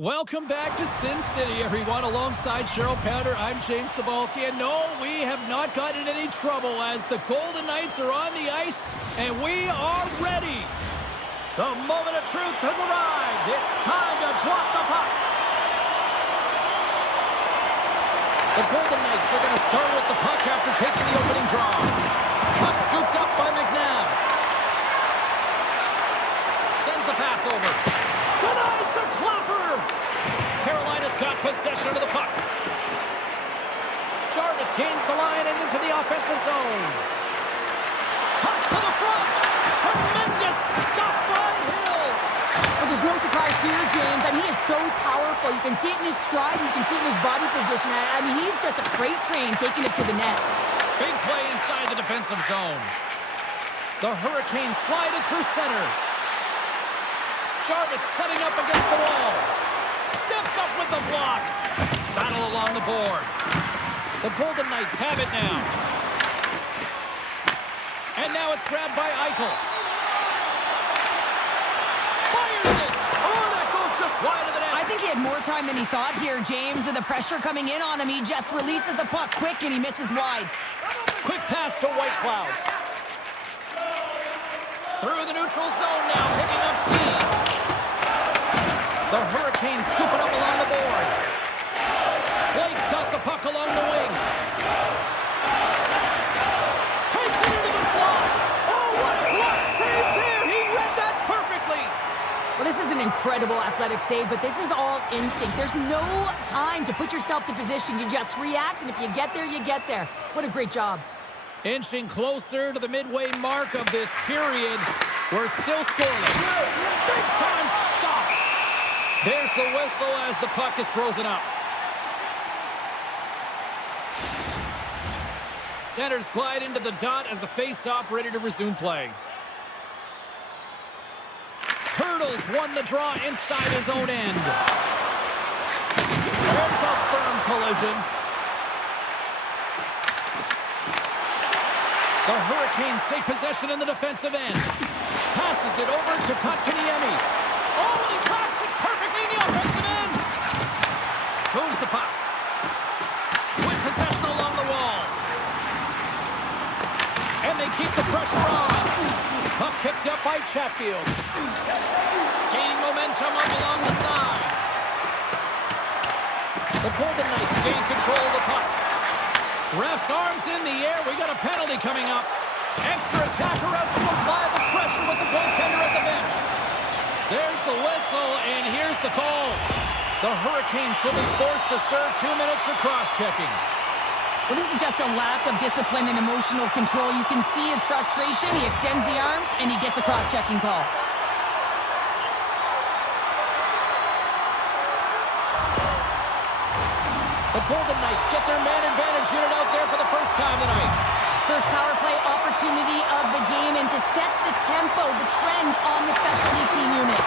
Welcome back to Sin City, everyone. Alongside Cheryl Powder, I'm James Cebulski. And no, we have not gotten in any trouble as the Golden Knights are on the ice, and we are ready. The moment of truth has arrived. It's time to drop the puck. The Golden Knights are going to start with the puck after taking the opening draw. Puck scooped up by McNabb. Sends the pass over. Denies the clapper. Carolina's got possession of the puck. Jarvis gains the line and into the offensive zone. Cuts to the front. Tremendous stop by Hill. Well, there's no surprise here, James. I mean, he is so powerful. You can see it in his stride, and you can see it in his body position. I mean, he's just a freight train taking it to the net. Big play inside the defensive zone. The Hurricanes slide it through center. Jarvis setting up against the wall. Steps up with the block. Battle along the boards. The Golden Knights have it now. And now it's grabbed by Eichel. Fires it. Oh, that goes just wide of the net. I think he had more time than he thought here, James. With the pressure coming in on him, he just releases the puck quick and he misses wide. Quick pass to Whitecloud. Through the neutral zone now, picking up steam. The Hurricanes scoop it up along the boards. Blake's got the puck along the wing. Takes it into the slot. Oh, what a glove save there. He read that perfectly. Well, this is an incredible athletic save, but this is all instinct. There's no time to put yourself to position. You just react, and if you get there, you get there. What a great job. Inching closer to the midway mark of this period. We're still scoreless. Big time stop. There's the whistle as the puck is frozen up. Centers glide into the dot as the face-off ready to resume play. Turtles won the draw inside his own end. There's a firm collision. The Hurricanes take possession in the defensive end. Passes it over to Kotkaniemi. Oh, and he tracks it perfectly in the offensive end. Moves the puck. With possession along the wall. And they keep the pressure on. Puck picked up by Chatfield. Gaining momentum up along the side. The Golden Knights gain control of the puck. Ref's arms in the air. We got a penalty coming up. Extra attacker out to apply the pressure with the goaltender at the bench. There's the whistle, and here's the call. The Hurricanes will be forced to serve 2 minutes for cross-checking. Well, this is just a lack of discipline and emotional control. You can see his frustration. He extends the arms, and he gets a cross-checking call. The Golden Knights get their man advantage unit out there for the first time tonight. First power play opportunity of the game, and to set the tempo, the trend on the specialty team unit.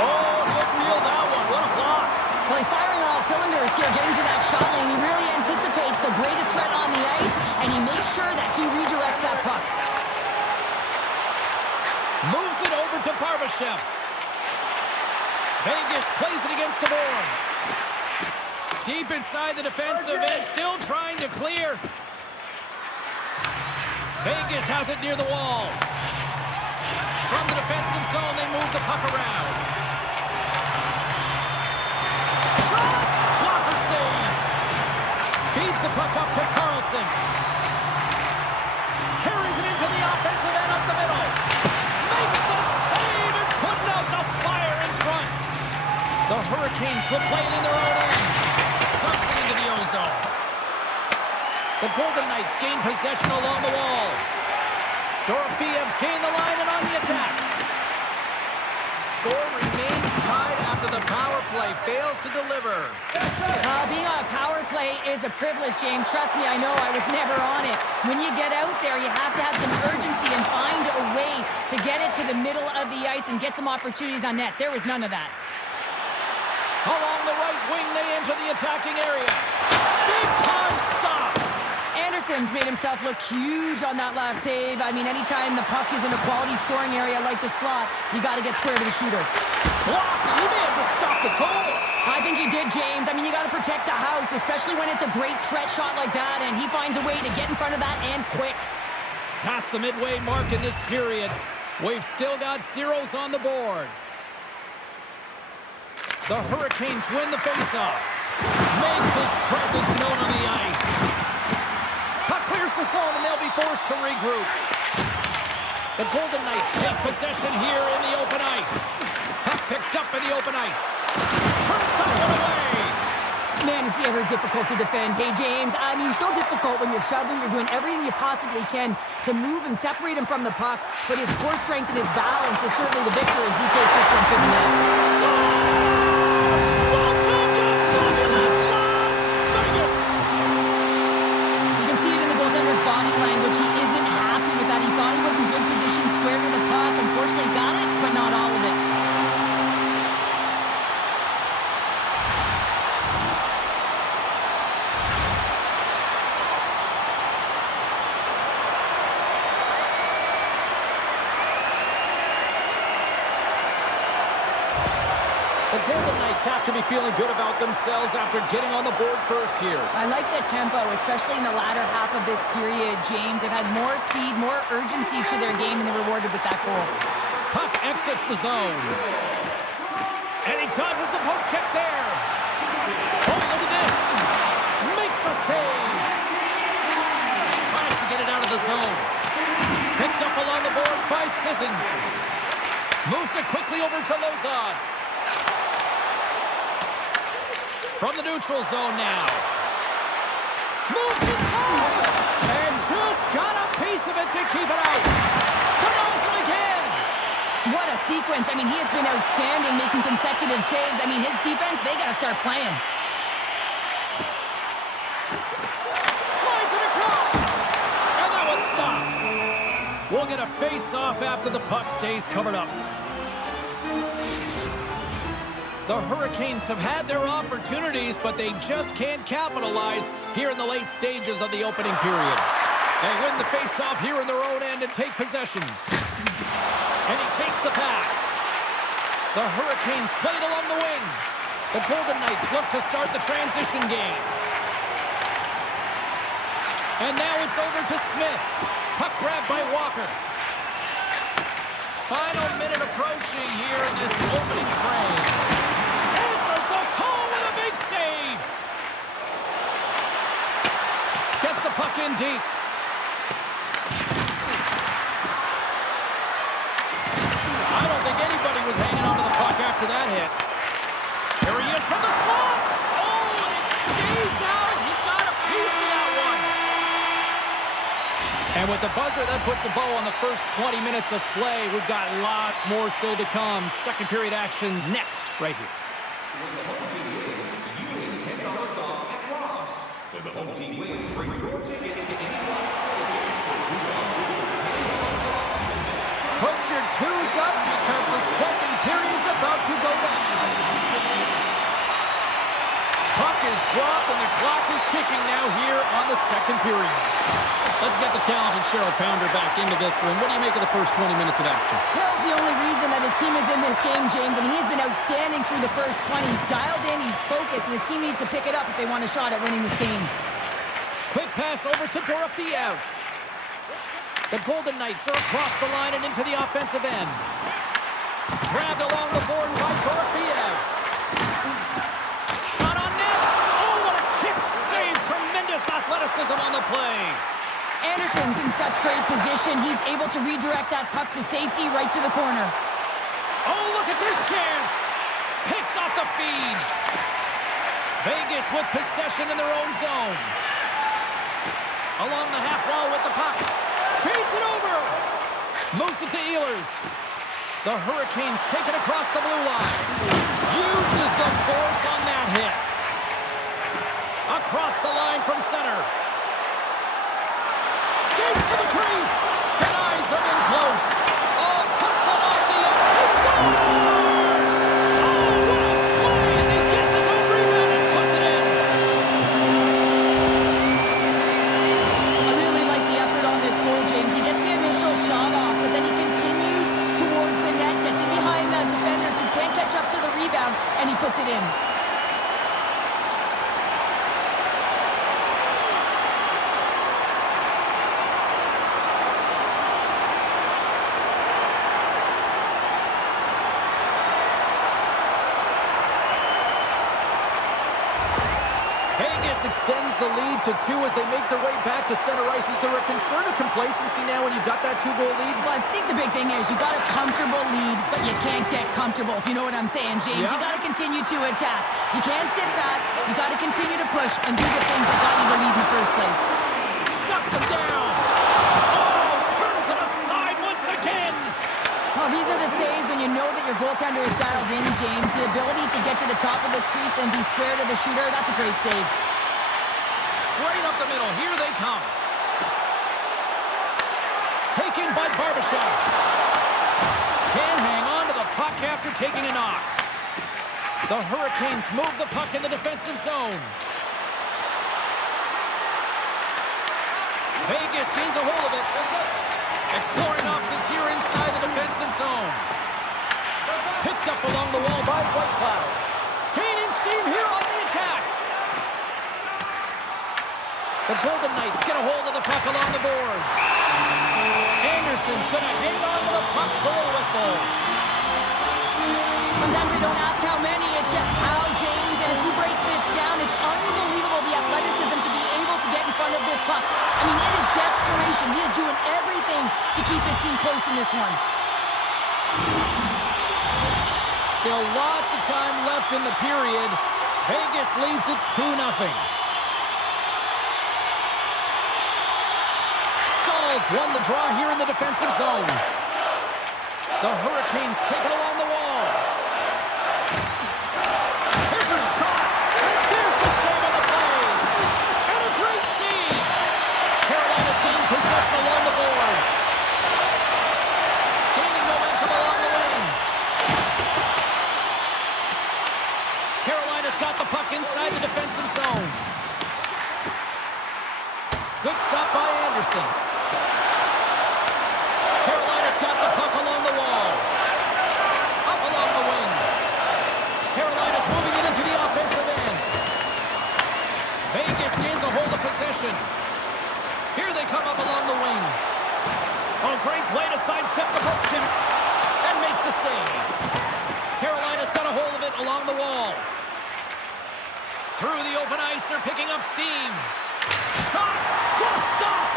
Oh, good field that one. What a block. Well, he's firing on all cylinders here, getting to that shot lane. He really anticipates the greatest threat on the ice, and he makes sure that he redirects that puck. Moves it over to Barbashev. Vegas plays it against the boards. Deep inside the defensive end, still trying to clear. Vegas has it near the wall. From the defensive zone, they move the puck around. Shot! Blocker save. Feeds the puck up to Carlson. Carries it into the offensive end up the middle. Makes the save and putting out the fire in front. The Hurricanes will play it in their own end. Dumps it into the ozone. The Golden Knights gain possession along the wall. Dorofeyev's gained the line and on the attack. Score remains tied after the power play fails to deliver. Being on a power play is a privilege, James. Trust me, I know. I was never on it. When you get out there, you have to have some urgency and find a way to get it to the middle of the ice and get some opportunities on net. There was none of that. Along the right wing, they enter the attacking area. Big time stop. Anderson's made himself look huge on that last save. I mean, anytime the puck is in a quality scoring area like the slot, you got to get square to the shooter. Blocked, and he may have just stopped the goal. I think he did, James. I mean, you got to protect the house, especially when it's a great threat shot like that, and he finds a way to get in front of that and quick. Past the midway mark in this period. We've still got zeros on the board. The Hurricanes win the faceoff. Makes his presence known on the ice. Puck clears the zone, and they'll be forced to regroup. The Golden Knights take possession here in the open ice. Puck picked up in the open ice. Turns that one away. Man, is he ever difficult to defend. Hey, James, I mean, so difficult when you're shoving. You're doing everything you possibly can to move and separate him from the puck. But his core strength and his balance is certainly the victor as he takes this one to the net. Scores! Welcome to fabulous Las Vegas! You can see it in the goaltender's body language. He isn't happy with that. He thought he was in good position, square to the puck. Unfortunately, got it, but not all of it. The Golden Knights have to be feeling good about themselves after getting on the board first here. I like the tempo, especially in the latter half of this period, James. They've had more speed, more urgency to their game, and they're rewarded with that goal. Puck exits the zone. And he dodges the poke check there. Oh, look at this. Makes a save. Tries to get it out of the zone. Picked up along the boards by Sissons. Moves it quickly over to Lozon. From the neutral zone now. Moves inside. And just got a piece of it to keep it out. Denies him again. What a sequence. I mean, he has been outstanding, making consecutive saves. I mean, his defense, they got to start playing. Slides it across. And that one's stopped. We'll get a face-off after the puck stays covered up. The Hurricanes have had their opportunities, but they just can't capitalize here in the late stages of the opening period. They win the face-off here in their own end and take possession. And he takes the pass. The Hurricanes play it along the wing. The Golden Knights look to start the transition game. And now it's over to Smith. Puck grab by Walker. Final minute approaching here in this opening frame. Answers the call with a big save. Gets the puck in deep. I don't think anybody was hanging on to the puck after that hit. Here he is from the slot. Oh, and it stays out. He got a piece of that one. And with the buzzer, that puts a bow on the first 20 minutes of play. We've got lots more still to come. Second period action next, right here. When the home team wins, you win $10 off at Rob's. When the home team wins, bring your tickets to any Rob's games for Put your twos up because the second period's about to go down. Puck is dropped and the clock is ticking now here on the second period. Let's get the talented Cheryl Pounder back into this one. What do you make of the first 20 minutes of action? Hill's the only reason that his team is in this game, James. I mean, he's been outstanding through the first 20. He's dialed in, he's focused, and his team needs to pick it up if they want a shot at winning this game. Quick pass over to Dorofeev. The Golden Knights are across the line and into the offensive end. Grabbed along the board by Dorofeev. Shot on net. Oh, what a kick save. Tremendous athleticism on the play. Anderson's in such great position. He's able to redirect that puck to safety right to the corner. Oh, look at this chance. Picks off the feed. Vegas with possession in their own zone. Along the half wall with the puck. Feeds it over. Moves it to Ehlers. The Hurricanes take it across the blue line. Uses the force on that hit. Across the line from center. Skates to the crease. Denies him in close. Oh, puts it off the end. He scores! Oh, what a play as he gets his own rebound and puts it in. I really like the effort on this goal, James. He gets the initial shot off, but then he continues towards the net, gets it behind the defenders who can't catch up to the rebound, and he puts it in. extends the lead to 2 as they make their way back to center ice. Is there a concern of complacency now when you've got that 2-goal lead? Well, I think the big thing is you got a comfortable lead, but you can't get comfortable, if you know what I'm saying, James. Yeah. You got to continue to attack. You can't sit back. You got to continue to push and do the things that got you the lead in the first place. Shuts him down. Oh, turns it aside once again. Well, these are the saves when you know that your goaltender is dialed in, James. The ability to get to the top of the crease and be square to the shooter, that's a great save. Straight up the middle. Here they come. Taken by Barbashev. Can't hang on to the puck after taking a knock. The Hurricanes move the puck in the defensive zone. Vegas gains a hold of it. Exploring options here inside the defensive zone. Picked up along the wall by Whitecloud. Gaining steam here on the attack. The Golden Knights get a hold of the puck along the boards. Anderson's going to hang on to the puck for a whistle. Sometimes they don't ask how many, it's just how, James. And if you break this down, it's unbelievable the athleticism to be able to get in front of this puck. I mean, it is desperation. He is doing everything to keep his team close in this one. Still lots of time left in the period. Vegas leads it 2-0. Stalls won the draw here in the defensive zone. The Hurricanes take it along the wall. Here's a shot. And there's the save on the play. And a great save. Carolina's gained possession along the boards. Gaining momentum along the wing. Carolina's got the puck inside the defensive zone. Good stop by Anderson. Carolina's got the puck along the wall. Up along the wing. Carolina's moving it into the offensive end. Vegas gains a hold of possession. Here they come up along the wing. Oh, great play to sidestep the poke check. And makes the save. Carolina's got a hold of it along the wall. Through the open ice, they're picking up steam. Shot! What a stop!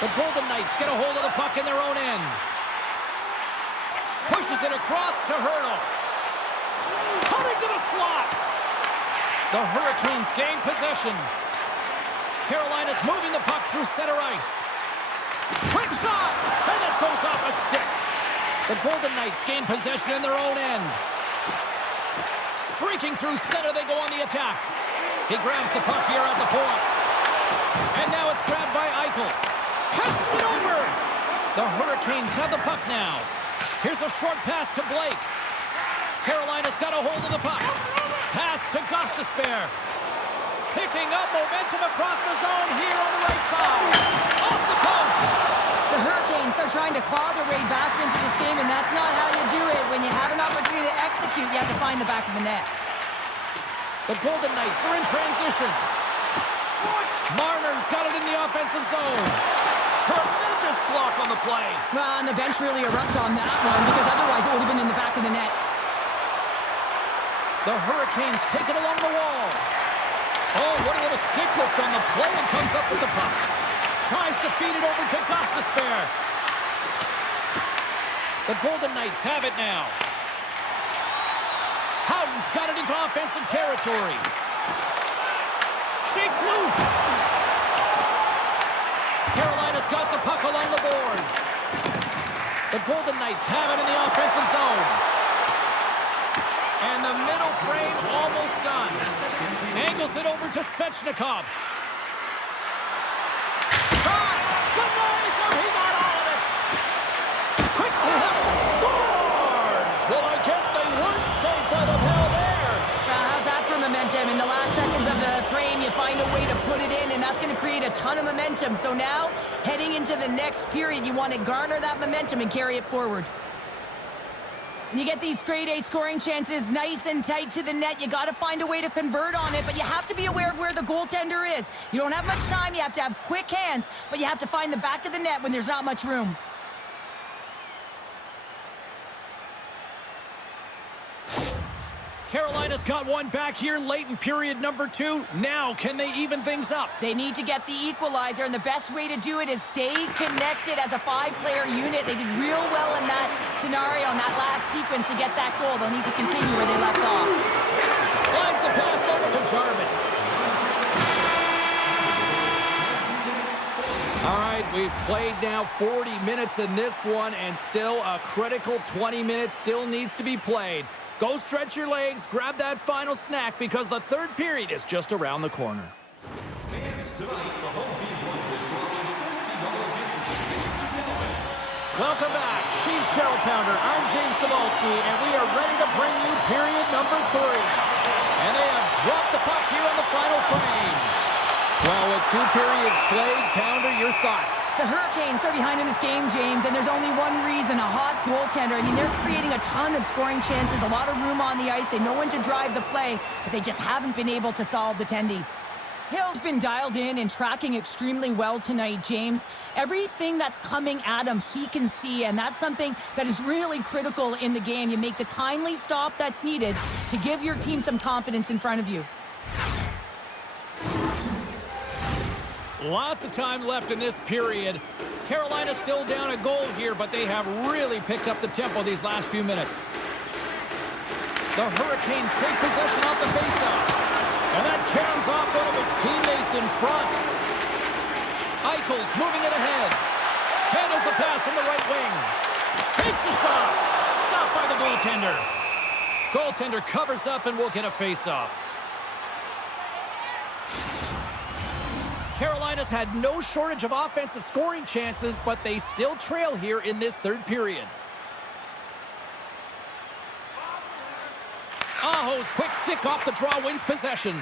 The Golden Knights get a hold of the puck in their own end. Pushes it across to Hurdle. Coming to the slot. The Hurricanes gain possession. Carolina's moving the puck through center ice. Quick shot! And it goes off a stick. The Golden Knights gain possession in their own end. Streaking through center, they go on the attack. He grabs the puck here at the point. And now it's grabbed by Eichel. Passes it over. The Hurricanes have the puck now. Here's a short pass to Blake. Carolina's got a hold of the puck. Pass to Gostisbehere. Picking up momentum across the zone here on the right side. Off the post. The Hurricanes are trying to claw their way back into this game, and that's not how you do it. When you have an opportunity to execute, you have to find the back of the net. The Golden Knights are in transition. Marner's got it in the offensive zone. Tremendous block on the play. Well, and the bench really erupts on that one, because otherwise it would have been in the back of the net. The Hurricanes take it along the wall. Oh, what a little stick lift on the play, and comes up with the puck. Tries to feed it over to Gostisbehere. The Golden Knights have it now. Howden's got it into offensive territory. Shakes loose. Carolina's got the puck along the boards. The Golden Knights have it in the offensive zone. And the middle frame almost done. Angles it over to Svechnikov. Shot! Denies him! He got all of it! Quick shot! Scores! Well, I guess they weren't safe by the bell there. How's that for momentum? In the last seconds of the frame, you find a way to put it in, and that's going to create a ton of momentum. So now, heading into the next period, you want to garner that momentum and carry it forward. You get these grade A scoring chances nice and tight to the net. You got to find a way to convert on it, but you have to be aware of where the goaltender is. You don't have much time. You have to have quick hands, but you have to find the back of the net when there's not much room. Carolina's got one back here late in period number 2. Now, can they even things up? They need to get the equalizer, and the best way to do it is stay connected as a 5-player unit. They did real well in that scenario, in that last sequence to get that goal. They'll need to continue where they left off. Slides the pass over to Jarvis. All right, we've played now 40 minutes in this one, and still a critical 20 minutes still needs to be played. Go stretch your legs, grab that final snack, because the third period is just around the corner. Fans, tonight, the home team won this drawing $50 Welcome back. She's Cheryl Pounder. I'm James Cebulski, and we are ready to bring you period number 3. And they have dropped the puck here on the final frame. Well, with 2 periods played, Pounder, your thoughts? The Hurricanes are behind in this game, James, and there's only one reason, a hot goaltender. I mean, they're creating a ton of scoring chances, a lot of room on the ice. They know when to drive the play, but they just haven't been able to solve the tendy. Hill's been dialed in and tracking extremely well tonight, James. Everything that's coming at him, he can see, and that's something that is really critical in the game. You make the timely stop that's needed to give your team some confidence in front of you. Lots of time left in this period. Carolina's still down a goal here, but they have really picked up the tempo these last few minutes. The Hurricanes take possession off the faceoff. And that caroms off one of his teammates in front. Eichel's moving it ahead. Handles the pass from the right wing. Takes the shot. Stopped by the goaltender. Goaltender covers up and will get a faceoff. Carolina's had no shortage of offensive scoring chances, but they still trail here in this third period. Aho's quick stick off the draw wins possession.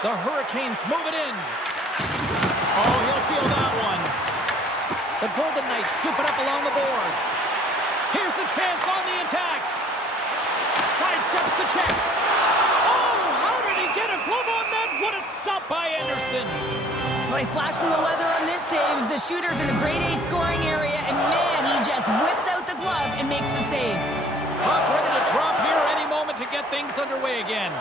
The Hurricanes move it in. Oh, he'll feel that one. The Golden Knights scoop it up along the boards. Here's a chance on the attack. Sidesteps the check. Oh, how did he get a glove on that? What a stop by Anderson. Well, he's flashing the leather on this save. The shooter's in a grade A scoring area, and man, he just whips out the glove and makes the save. Puck ready to drop here any moment to get things underway again.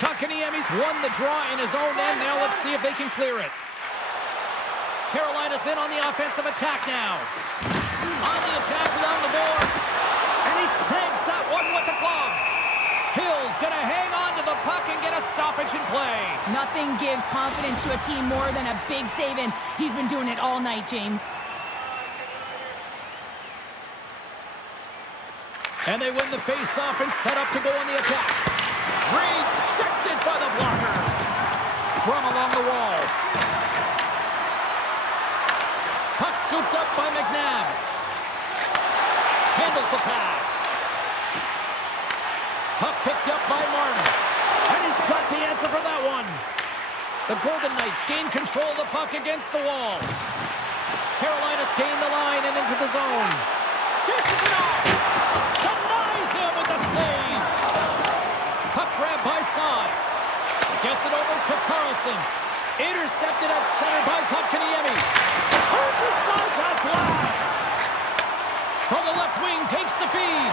Kotkaniemi's won the draw in his own end. Now let's see if they can clear it. Carolina's in on the offensive attack now. On the attack along the boards. And he snags that one with the glove. Hill's going to hang on to the puck and get a stoppage in play. Nothing gives confidence to a team more than a big save, and he's been doing it all night, James. And they win the face-off and set up to go on the attack. Rejected by the blocker. Scrum along the wall. Puck scooped up by McNabb. Handles the pass. Puck picked up by Martin. And he's got the answer for that one. The Golden Knights gain control of the puck against the wall. Carolina's gained the line and into the zone. Dishes it off. Denies him with the save. Puck grab by Saad. Gets it over to Carlson. Intercepted at center by Kotkaniemi. Turns aside that blast. From the left wing, takes the feed.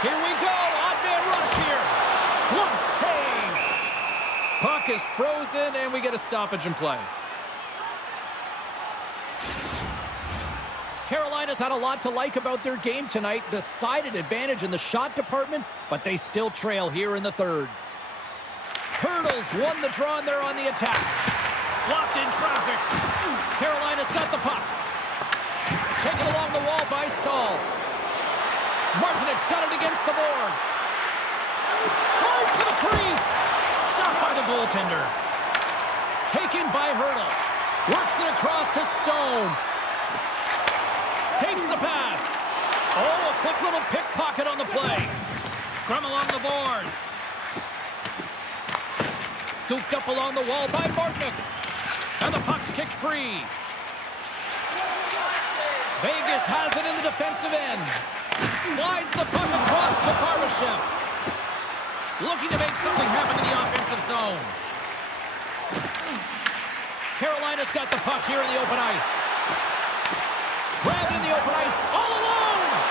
Here we go. Odd man rush here. Glove save. Puck is frozen, and we get a stoppage in play. Carolina's had a lot to like about their game tonight. Decided advantage in the shot department, but they still trail here in the third. Hurdles won the draw, and they're on the attack. Blocked in traffic. Carolina's got the puck. Taken along the wall by Stahl. Martinek's got it against the boards. Tries to the crease. Stopped by the goaltender. Taken by Hurdle. Works it across to Stone. Takes the pass. Oh, a quick little pickpocket on the play. Scrum along the boards. Scooped up along the wall by Martinick. And the puck's kicked free. Vegas has it in the defensive end. Slides the puck across to Barbashev. Looking to make something happen in the offensive zone. Carolina's got the puck here in the open ice. Grabbed in the open ice, all alone!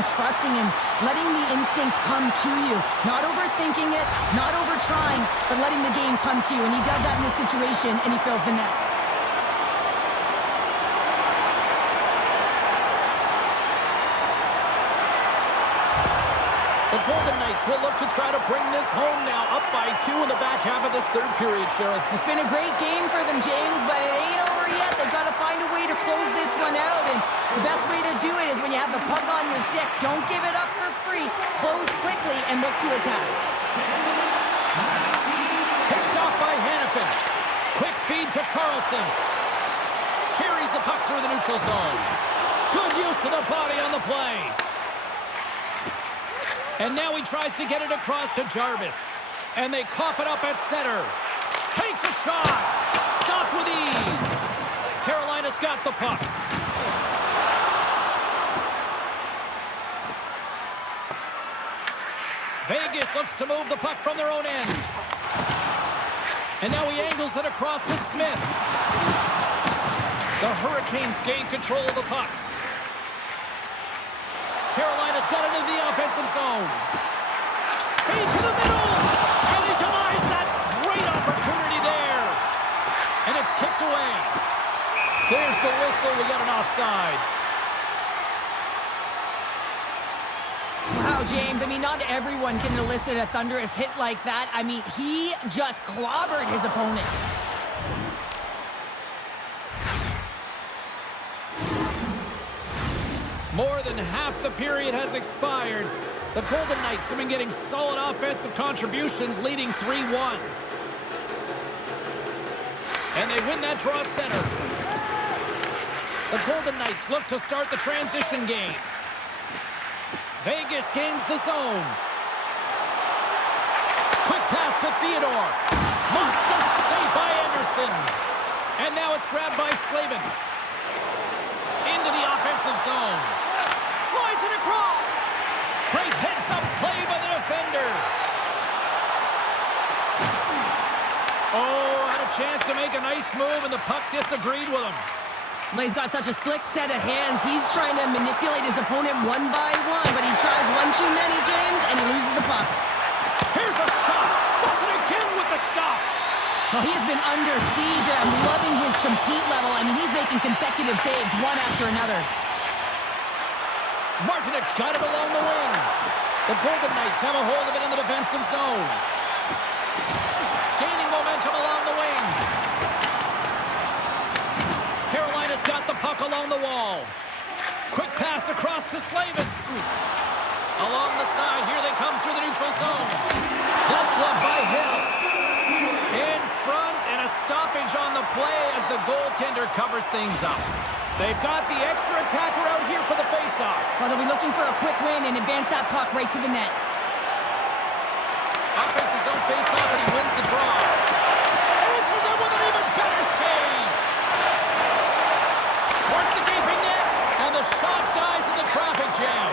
on trusting and letting the instincts come to you. Not overthinking it, not over-trying, but letting the game come to you. And he does that in this situation, and he fills the net. The Golden Knights will look to try to bring this home now, up by 2 in the back half of this third period, Cheryl. It's been a great game for them, James, but it ain't over yet. They've got to find a way to close this one out, and the best way to do it is when you have the puck on your stick. Don't give it up for free. Close quickly and look to attack. Picked off by Hannafin. Quick feed to Carlson. Carries the puck through the neutral zone. Good use of the body on the play. And now he tries to get it across to Jarvis. And they cough it up at center. Takes a shot. Stopped with ease. Carolina's got the puck. Vegas looks to move the puck from their own end. And now he angles it across to Smith. The Hurricanes gain control of the puck. Carolina's got it into the offensive zone. Feed to the middle! And he denies that great opportunity there. And it's kicked away. There's the whistle. We got an offside. Wow, James, I mean, not everyone can elicit a thunderous hit like that. I mean, he just clobbered his opponent. More than half the period has expired. The Golden Knights have been getting solid offensive contributions, leading 3-1. And they win that draw at center. The Golden Knights look to start the transition game. Vegas gains the zone. Quick pass to Theodore. Monster save by Anderson. And now it's grabbed by Slavin. Into the offensive zone. Slides it across. Great heads-up play by the defender. Oh, had a chance to make a nice move, and the puck disagreed with him. Well, he's got such a slick set of hands. He's trying to manipulate his opponent one by one, but he tries one too many, James, and he loses the puck. Here's a shot. Does it again with the stop. Well, he's been under siege. I'm loving his compete level. I mean, he's making consecutive saves one after another. Martinek's got it along the wing. The Golden Knights have a hold of it in the defensive zone. Gaining momentum along the wing. Carolina's got the puck along the wall. Quick pass across to Slavin. Along the side, here they come through the neutral zone. That's gloved by Hill. In front, and a stoppage on the play as the goaltender covers things up. They've got the extra attacker out here for the faceoff. Well, they'll be looking for a quick win and advance that puck right to the net. Offensive zone faceoff, and he wins the draw. Answers it with an even better save. Towards the gaping net, and the shot dies in the traffic jam.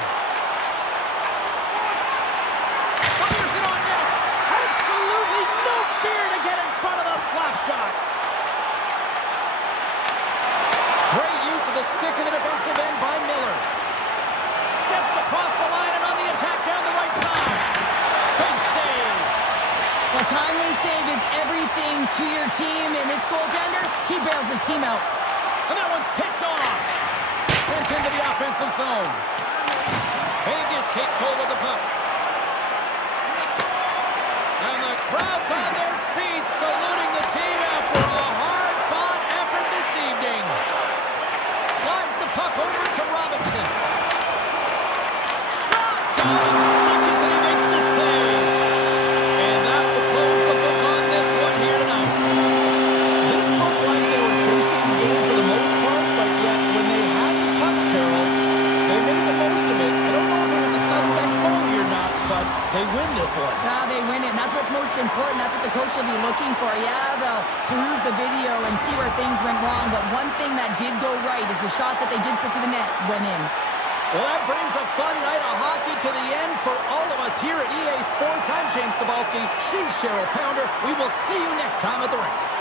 Fires it on net. Absolutely no fear to get in front of the slap shot. Great use of the stick in the defensive end by Miller. Steps across the line and on the attack down the right side. Big save. Well, timely save is everything to your team, and this goaltender, he bails his team out. And that one's picked off. Sent into the offensive zone. Vegas takes hold of the puck. And the crowd's on their feet, saluting the team after a hard-fought effort this evening. Slides the puck over to Robinson. Shot dying seconds, and he makes the save. And that will close the book on this one here tonight. This looked like they were chasing the game for the most part, but yet when they had the puck, Cheryl, they made the most of it. I don't know if it was a suspect goalie or not, but they win this one. Now they win it, and that's what's most important. That's what the coach will be looking for. Yeah, they'll peruse the video and see where things went wrong, but one thing that did go right is the shots that they did put to the net went in. Well, that brings a fun night of hockey to the end for all of us here at EA Sports. I'm James Cybulski. She's Cheryl Pounder. We will see you next time at the rink.